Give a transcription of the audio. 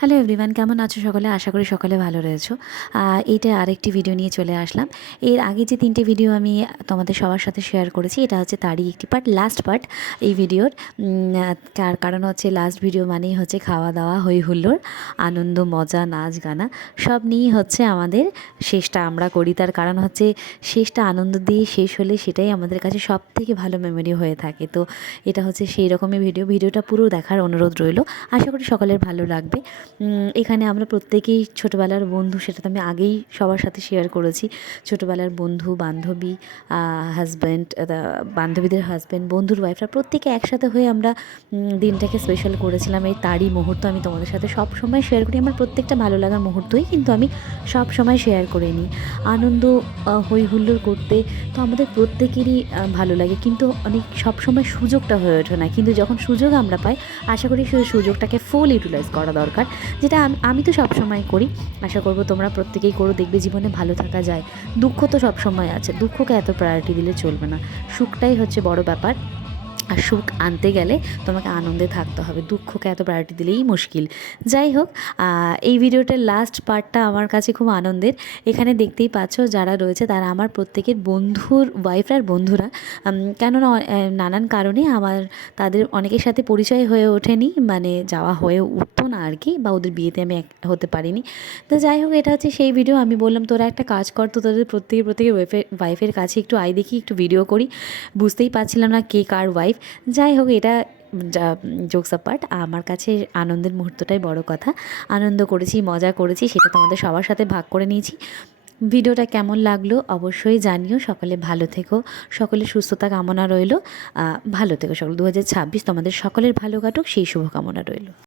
Hello everyone, কেমন আছো সকলে? আশা করি সকলে ভালো রয়েছো। এইটা আরেকটি ভিডিও নিয়ে চলে আসলাম। এর আগে যে 3টে ভিডিও আমি তোমাদের সবার সাথে শেয়ার করেছি, এটা হচ্ছে তারই একটি পার্ট, লাস্ট পার্ট এই ভিডিওর। তার কারণ হচ্ছে লাস্ট ভিডিও মানেই হচ্ছে খাওয়া দাওয়া, হই হুল্লোড়, আনন্দ, মজা, নাচ গানা সব নিয়েই হচ্ছে আমাদের শেষটা আমরা করি। তার কারণ হচ্ছে শেষটা আনন্দ দিয়ে শেষ হলে সেটাই আমাদের কাছে সবথেকে ভালো মেমোরি হয়ে থাকে। তো এটা হচ্ছে সেই রকমই ভিডিওটা পুরো দেখার অনুরোধ রইল। আশা করি সকলের ভালো লাগবে। এখানে আমরা প্রত্যেকেই ছোটোবেলার বন্ধু, সেটা তো আমি আগেই সবার সাথে শেয়ার করেছি। ছোটোবেলার বন্ধু বান্ধবী, হাজব্যান্ড, বান্ধবীদের হাজব্যান্ড, বন্ধুর ওয়াইফরা প্রত্যেকে একসাথে হয়ে আমরা দিনটাকে স্পেশাল করেছিলাম। এই তারই মুহূর্ত আমি তোমাদের সাথে সব সময় শেয়ার করি। আমার প্রত্যেকটা ভালো লাগার মুহূর্তই কিন্তু আমি সব সময় শেয়ার করে নিই। আনন্দ, হই হুল্লোড় করতে তো আমাদের প্রত্যেকেরই ভালো লাগে, কিন্তু অনেক সবসময় সুযোগটা হয়ে ওঠে না। কিন্তু যখন সুযোগ আমরা পাই, আশা করি সেই সুযোগটাকে ফুল ইউটিলাইজ করা দরকার, যেটা আমি তো সবসময় করি। আশা করব তোমরা প্রত্যেকেই করো, দেখবে জীবনে ভালো থাকা যায়। দুঃখ তো সবসময় আছে, দুঃখকে এত প্রায়োরিটি দিলে চলবে না। সুখটাই হচ্ছে বড় ব্যাপার। আর সুখ আনতে গেলে তোমাকে আনন্দে থাকতে হবে, দুঃখকে এত প্রায়োরিটি দিলেই মুশকিল। যাই হোক, এই ভিডিওটার লাস্ট পার্টটা আমার কাছে খুব আনন্দের। এখানে দেখতেই পাচ্ছ যারা রয়েছে তারা আমার প্রত্যেকের বন্ধুর ওয়াইফরা আর বন্ধুরা। কেননা নানান কারণে তাদের অনেকের সাথে পরিচয় হয়ে ওঠেনি, মানে যাওয়া হয়ে উঠতো না আর কি, বা ওদের বিয়েতে আমি হতে পারিনি। তো যাই হোক, এটা হচ্ছে সেই ভিডিও। আমি বললাম তোরা একটা কাজ কর, তো তোদের প্রত্যেকের ওয়াইফের কাছে একটু আয়, দেখি একটু ভিডিও করি। বুঝতেই পারছিলাম না কে কার ওয়াইফ। যাই হোক, এটা জোকস অ্যাপার্ট, আমার কাছে আনন্দের মুহূর্তটাই বড় কথা। আনন্দ করেছি, মজা করেছি, সেটা তোমাদের সবার সাথে ভাগ করে নিয়েছি। ভিডিওটা কেমন লাগলো অবশ্যই জানিও। সকলে ভালো থেকো, সকলে সুস্থতা কামনা রইল। ভালো থেকো সকলে। 2026 তোমাদের সকলের ভালো কাটুক, সেই শুভকামনা রইল।